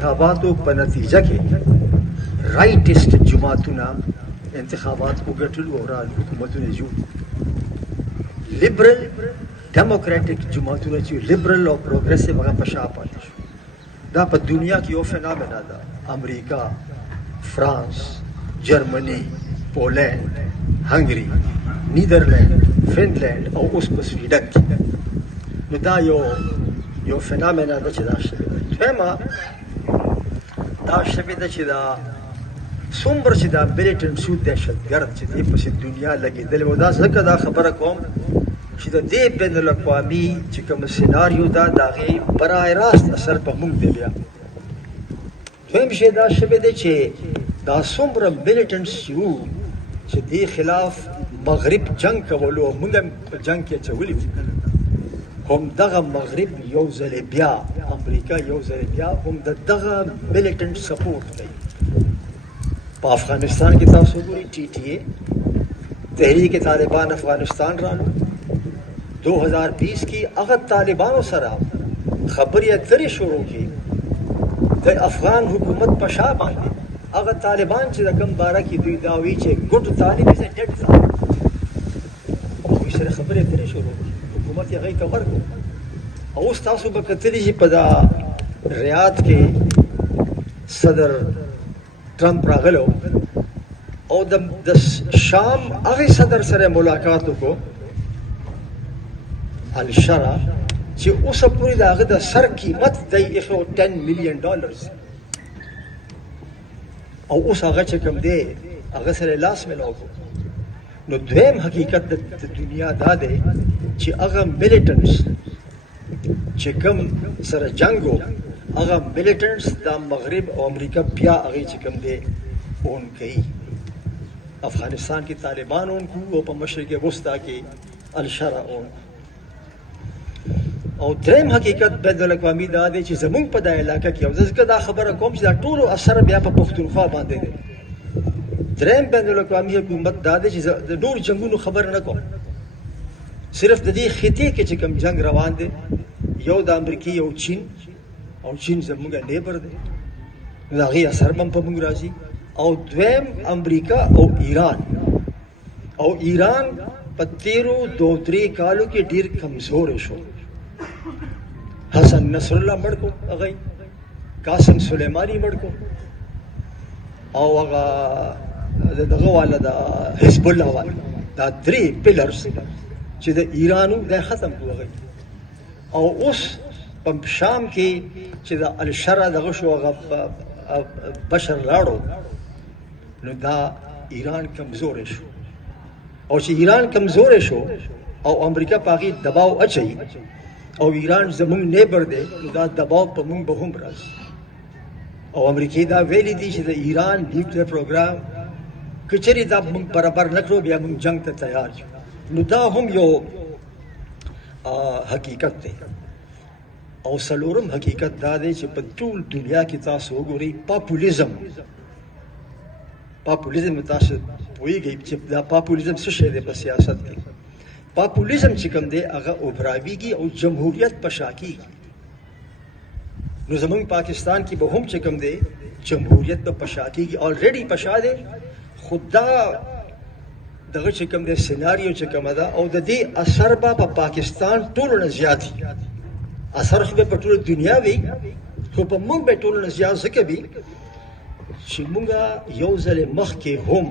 انتخاباتو په نتیجه کې رائټست جماعتونه انتخابات وګټلو او را حکومتونه جوړ لیبرل ډیموکراټک جماعتونه چې لیبرل او پروګریسیو هغه په شا پاتې شو. دا په دنیا کې یو فنامنا ده. امریکا، فرانس، جرمني، پولینډ، هنګري، نیدرلند، فنلند او اوس په سویډن کې. نو دا یو فنامنا ده چې دا شوې ده. دویمه دا شوې ده چې دا څومره چې دا ملیټنټ شو دهشتګرد چې دې پسې دنیا لګېدلې و. دا ځکه دا خبره کوم چې د دې بین الاقوامي چې کوم سیناریو ده د هغې براه راست اثر په موږ دی. بیا دویم شی دا شوې دی چې دا څومره ملیټنټس چې وو چې دې خلاف مغرب جنګ کولو او موږ هم په جنګ کې اچولي وو، هم دغه مغرب یو ځل بیا امریکا یو ځل بیا هم د دغه ملیټنټ سپورټ کوي. په افغانستان کې تاسو ګورئ ټي ټي اے تحریک طالبان افغانستان رانو 2020 کې هغه طالبانو سره خبرې اترې شروع کړي د افغان حکومت په شا باندې. هغه طالبان چې د کوم باره کې دوی دا وایي چې ګډ طالب از ډیډ طالب، هغوی سره خبرې اترې شروع کړي، حکومت یې هغوی ته ورکړو. او اوس تاسو به کتلي چې په دا ریاض کې صدر ټرمپ راغلو او د شام هغې صدر سره ملاقات وکړو الشرع چې اوسه پورې د هغه د سر قیمت دی ایښی $10 million او اوس هغه چې کوم دی هغه سره لاس میلاو کړو. نو دویم حقیقت د دنیا دا دی چې هغه ملیټنټس چې کوم سره جنګ و هغه ملیټنټس د مغرب او امریکا بیا هغې چې کوم دی اون کوي. افغانستان کې طالبان اون کو او په مشرق وسطی کې الشرع اون. او دریم حقیقت بین الاقوامي دا دی چې زمونږ په دا علاقه کې او ځکه دا خبره کوم چې دا ټولو اثر بیا په پښتونخوا باندې دی. دریم بین الاقوامي حکومت دا دی چې د ډېرو جنګونو خبره نه کوم، صرف د دې خطې کې چې کوم جنګ روان دی یو د امریکې یو چین، او چین زموږ نیبر دی نو د هغې اثر به هم په موږ راځي. او دویم امریکا او ایران، او ایران په تیرو 2-3 کالو کې ډېر کمزوری شو. حسن نصر الله مړ کو، هغه قاسم سلیمانی مړ کو، او هغه دغه والا د حزب الله والا، دا 3 پلرز چې د ایرانو دا ختم کو هغه. او اوس په شام کې چې د الشرع دغه شو هغه بشر لاړو نو دا ایران کمزوری شو. او چې ایران کمزوری شو او امریکا په هغې دباو اچوي او ایران زموږ نیبر دی نو دا دباو په موږ به هم راځي. او امریکې دا ویلي دي چې د ایران نیوکلیر پروګرام که چېرې دا موږ برابر نه کړو بیا موږ جنګ ته تیار یو. نو دا هم یو حقیقت دی. او څلورم حقیقت دا دی چې په ټول دنیا کې تاسو وګورئ پاپولیزم تاسو پوهېږئ چې دا پاپولیزم څه شی دی په سیاست کې. پاپولیزم چې کوم دی هغه اوبراویږي او جمهوریت په شا کېږي. نو زموږ پاکستان کې به هم چې کوم دی جمهوریت به په شا کېږي، آلریډي په شا دی. خو دا دغه چې کوم دی سیناریو چې کومه ده او د دې اثر به په پاکستان ټولو نه زیات وي. اثر خو به په ټوله دنیا وي خو په موږ به ټولو نه زیات ځکه وي چې موږ یو ځل مخکې هم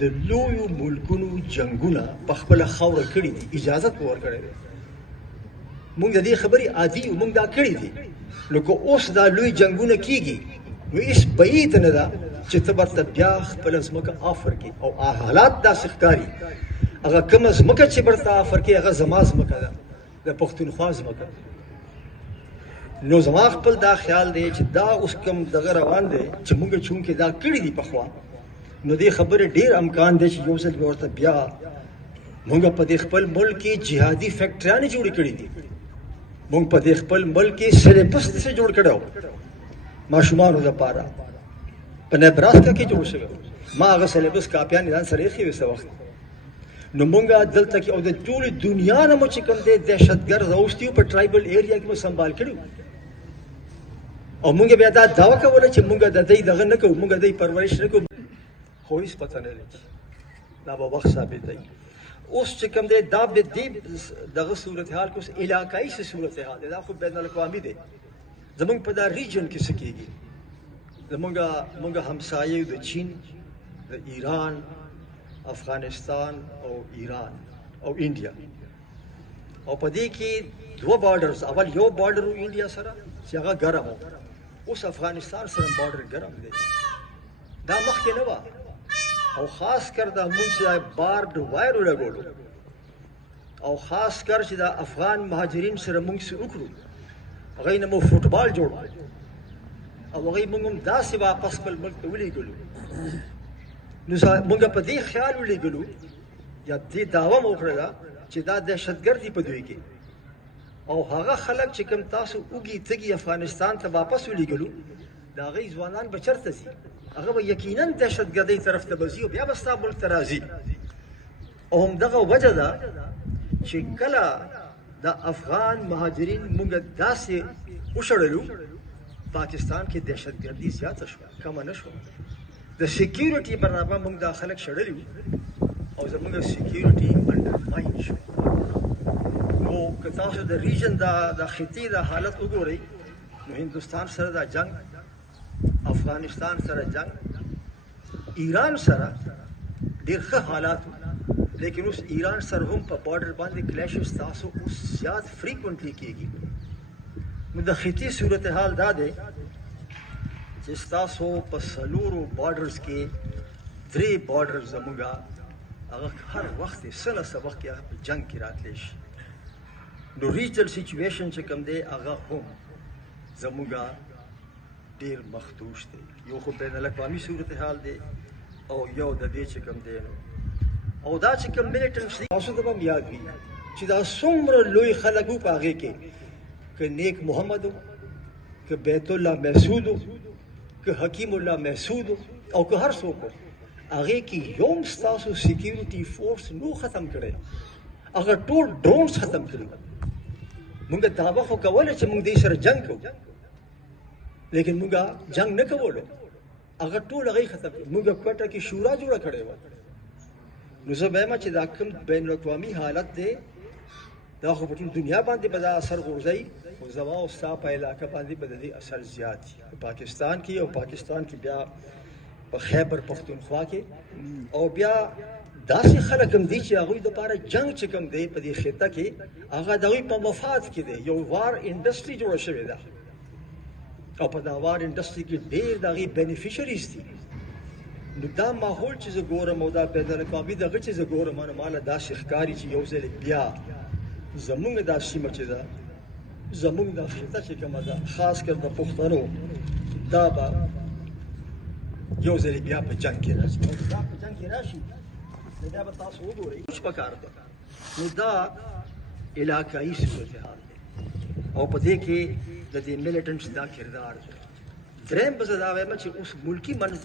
د لویو ملکونو جنګونه په خپله خاوره کړي دي، اجازت مو ورکړی دی. موږ د دې خبرې عادي یو، موږ دا کړي دي. نو که اوس دا لوی جنګونه کېږي نو هېڅ بعید نه ده چې ته ورته بیا خپله ځمکه آفر کړي. او حالات داسې ښکاري هغه کومه ځمکه چې ورته آفر کړي هغه زما ځمکه ده، د پښتونخوا ځمکه. نو زما خپل دا خیال دی چې دا اوس کوم دغه روان دی چې موږ چونکې دا کړي دي پخوا نو دې خبرې ډېر امکان دی چې یو ځل به ورته بیا موږ په دې خپل ملک کې جهادي فیکټریانې جوړې کړي دي. موږ په دې خپل ملک کې سلیبس څه جوړ کړی و ماشومانو لپاره په نیبراسکا کې جوړ شوی. ما هغه سلیبس کاپیانې ځان سره ایښې وې څه وخت. نو مونږ دلته کې او د ټولې دنیا نه مو چې کوم دی دهشتګرد اوستی په ټرایبل ایریا کې مو سنبال کړي او مونږ بیا دا دعوه کوله چې مونږ د دې دغه نه کوو، مونږ د دې پرورش نه کوو، خو هیڅ پته نه لګي. دا به وخت ثابت دی. اوس چې کوم دی دا به دې دغه صورتحال کې اوس علاقایي څه صورتحال دی، دا خو بین الاقوامي دی. زمونږ په دا ریجن کې څه کېږي، زمونږ همسایه د چین، د ایران، افغانستان او ایران او انډیا، او په دې کې دوه بارډرز، اول یو بارډر و انډیا سره چې هغه ګرم و، اوس افغانستان سره بارډر ګرم دی. دا مخکې نه وه. او خاص کر دا مونږ چې دا بارډ وایر ولګولو، او خاص کر چې دا افغان مهاجرین سره مونږ څه وکړو، هغوی نه مو فوټبال جوړ کړ او هغوی مونږ هم داسې واپس خپل ملک ته ولېږلو. نو مونږ په دې خیال ولېږلو یا دې دعوه مو وکړه ده چې دا دهشتګردي په دوی کې، او هغه خلک چې کوم تاسو اوږي تږي افغانستان ته واپس ولېږلو، د هغوی ځوانان به چېرته ځي؟ هغه به یقینا دهشتګردۍ طرف ته به ځي او بیا به ستا ملک ته راځي. او همدغه وجه ده چې کله د افغان مهاجرین مونږ داسې وشړلو، پاکستان کې دهشتګردي زیاته شوه، کمه نه شوه. د سیکیورټي برابر مونږ دا خلک شړلي وو او زمونږ سیکیورټي انډرماین شو. نو که تاسو د ریجن د خطې د حالت وګورئ، نو هندوستان سره دا جنگ، افغانستان سره جنگ، ایران سره ډېر ښه حالات وو، لیکن اوس ایران سره هم په بارډر باندې کلیشز تاسو اوس زیات فریکونټلی کېږي. نو د خطې صورتحال دا دی چې ستاسو په څلورو بارډرز کې 3 بارډر زموږ هغه هر وخت یې څه نه څه وخت کې په جنګ کې راتلی شي. نو ریجنل سچویشن چې کوم دی هغه هم زموږ ډېر مخدوش دی. یو خو بین الاقوامي صورتحال دی او یو د دې چې کوم دی، او دا چې کوم میلیټنټس دي تاسو ته به هم یاد وي چې دا څومره لوی خلک وو په هغې کې، که نیک محمد و، که بیت الله محسود و، که حکیم الله محسود و، او که هر څوک و، هغې کې یو هم ستاسو سیکیورټي فورس نو ختم کړی، هغه ټول ډرونز ختم کړي. مونږ دعوه خو کوله چې مونږ دې سره جنګ کوو، لیکن مونږ جنګ نه کولو، هغه ټول هغې ختم کړي. مونږ کوټه کې شورا جوړه کړې وه. نو زه وایم چې دا کوم بین الاقوامي حالت دی دا خو په ټول دنیا باندې به دا اثر غورځوي، خو زما او ستا په علاقه باندې به د دې اثر زیات وي، په پاکستان کې. او پاکستان کې بیا په خیبر پښتونخوا کې، او بیا داسې خلک هم دي چې هغوی دپاره جنګ چې کوم دی په دې خطه کې، هغه د هغوی په مفاد کې دی. یو وار انډسټري جوړه شوې ده او په دا وار انډسټري کې ډېر د هغې بینیفیشریز دي. نو دا ماحول چې زه ګورم او دا بین الاقوامي دغه چې زه ګورم، نو ماله داسې ښکاري چې یو ځل بیا زمونږ دا سیمه چې ده، زمونږ دا خطه چې کومه ده، خاص کر د پښتنو، دا به یو ځل بیا په جنګ کې راځي. او دا په جنګ کې راشي نو دا به تاسو وګورئ څه پکار ده. نو دا علاقایي صورتحال دی او په دې کې د دې میلیټنټس دا کردار دی. درېیم به زه دا وایم چې اوس ملکي منځ